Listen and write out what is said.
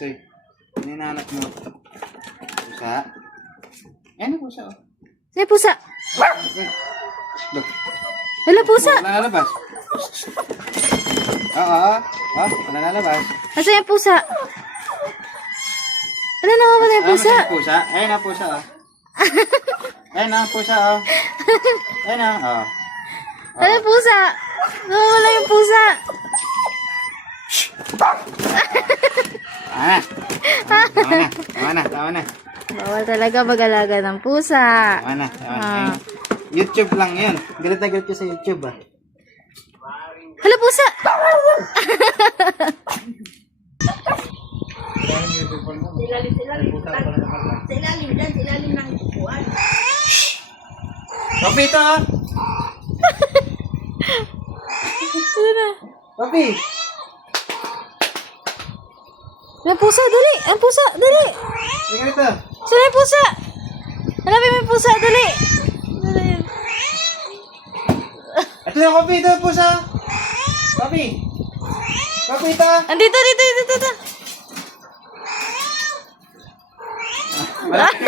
Soy, ano yung nahanap mo? Pusa? Ano pusa oh? Sa'yo pusa. Look. Hala pusa. Wala lalabas. Oo. Wala lalabas. Asa yung pusa? Ano na wala yung pusa? Pusa? Ayun na pusa oh. Ayun na pusa oh. Ayun na oh. Ano yung pusa? Wala yung pusa. Tama na. Bawal talaga mag-alaga ng pusa. Tama na. YouTube lang yun. Galit na galit ka sa YouTube ah. Hala pusa. Silalim ng kuwan. Papi ito ah. Ano na? Papi. Ang pusa, dali! Ang pusa, dali! Tingnan ito. Saan yung pusa? Hanapin mo yung pusa, dali! Dali. Ito yung papi ito pusa. Papi. Papi ito ah. Andito, dito. Malaki.